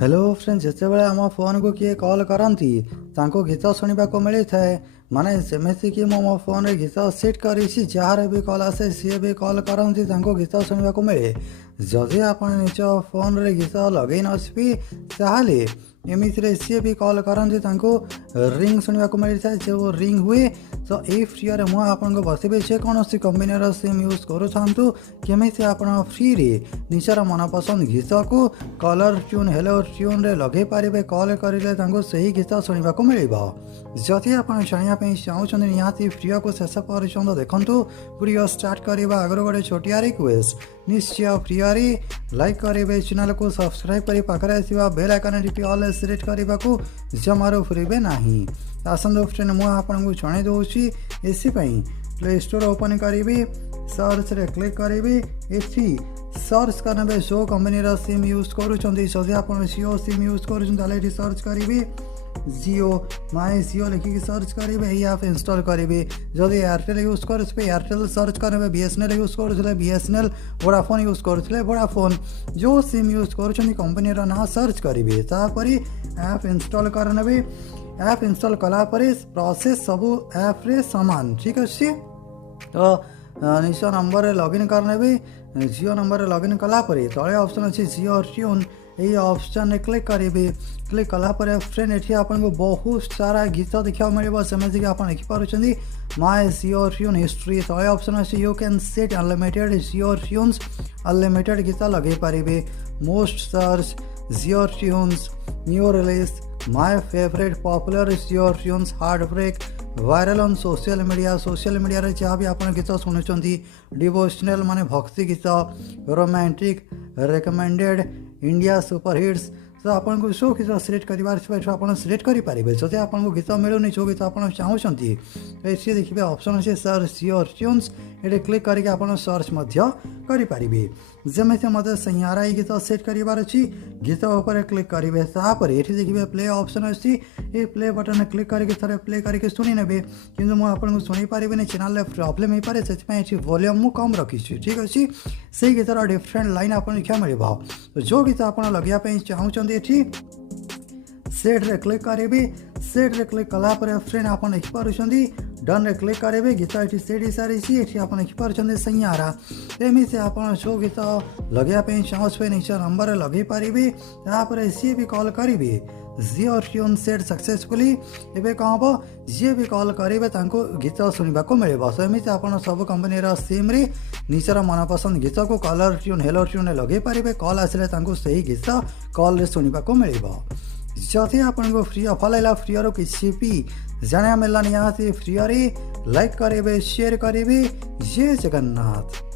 Hello friends जितेबाला आम phone को किए कॉल करती गीत शुणा मिली थाए माने सेमती कि मो फोन रे गीत सेट कर जार भी कॉल आसे सी भी कॉल करती गीत शुणा मिले जदि आप निज फोन रे गीत लगे नसबी ताहले एमती सी भी कॉल करती रिंग शुणा मिली था जो रिंग हुए तो ये फ्री में मुझे बसबे जेकोसी कंपनी सिम यूज करूँ केमी आप फ्री रे निजर मनपसंद गीत को कलर ट्यून हेलो ट्यून रे लगे पारे कॉल करें से ही गीत शुणा मिल जदि आप जानापी चाहते निहाती फ्री को शेष पर्यटन देखूँ वीडियो स्टार्ट करने आगर गोटे छोटिया रिक्वेस्ट निश्चय फ्री लाइक करेंगे चैनल को सब्सक्राइब कर पाखे आसवा बेल आइकन टी ऑल सिलेक्ट करने को जमार फुरबे नहीं आसतु फ्रेंड मुझे आपको जन दूसरी एसीपाई प्ले स्टोर ओपन करी सर्च रे क्लिक करी एसी सर्च करेंगे जो कंपनी सिम यूज करुँच आप जिओ सिम यूज कर सर्च करी जियो माय जियो लिखिक सर्च करेंगे यही आप इंस्टॉल करेंगे जदि एयरटेल यूज करेंगे एयरटेल सर्च करेंगे बीएसएनएल यूज करुले बीएसएनएल वोडाफोन यूज करुले वोडाफोन जो सिम यूज कर कंपनी ना सर्च करेंगे तापर ऐप इंस्टॉल करने ऐप इंस्टॉल कलापर प्रोसेस सबू ऐप रे समान ठीक अच्छे तो निज नंबर लॉगिन करने जियो नंबर लॉगिन कलापर तले ऑप्शन अच्छे जियो ट्यून यही ऑप्शन क्लिक करेंगे क्लिक कलापर फ्रेंड ये आपको बहुत सारा गीत देखा मिले सेमती आप देखिपुं माय जियो ट्यून हिस्ट्री तले ऑप्शन अच्छे you can set unlimited Jio tunes unlimited गीत लगे पारे most search Jio tunes new release my favourite popular Jio tunes heart break viral on social media रे जहाँ भी आप गीत शुणुंट डिवोशनल माने भक्ति गीत romantic recommended India super hits तो आपको जो गीत सिलेक्ट कर सिलेक्ट करेंगे जब आपको गीत मिलूनी जो गीत आप चाहते ये देखिए ऑप्शन अच्छे सर्च जियो ट्यून्स ये क्लिक करके आप सर्च करेंगे जमी मत सैयारा गीत सेट करार अच्छी गीत उपर क्लिक करेंगे तापर ये देखिए प्ले ऑप्शन अच्छी ये प्ले बटन क्लिक करके थे प्ले करके शुणी ने कि मुझे शुणी पारे चैनल प्रॉब्लम हो पाए से वॉल्यूम मु कम रखी ठीक अच्छे से गीतर डिफरेंट लाइन आपको देखा मिल तो जो गीत आप लगे चाहते ये सेट रे क्लिक करेंगे सेट रे क्लिक कलापर फ्रेंड आप देखिपुं डन रे क्लिक करेंगे गीत ये सेट हो सारी ये आप देखिपुं सैयारा एमती आप जो गीत लगे चाहे निज नंबर लगे पारे तापर सी भी कॉल करेंगे जियो ट्यून सेट सक्सेसफुली एवं कौन हम जी भी कॉल करेंगे गीत शुणा मिले सेमती आप सब कंपनी सिम रे निजर मनपसंद गीत को कलर ट्यून हेलो ट्यून लगे पारे कॉल आसिले से ही गीत कॉल शुणा मिल जदि आपको फ्री ऑफर लगा फ्री किसी भी जाना मिलला निहाती फ्री लाइक करेंगे शेयर करेंगे जय जगन्नाथ।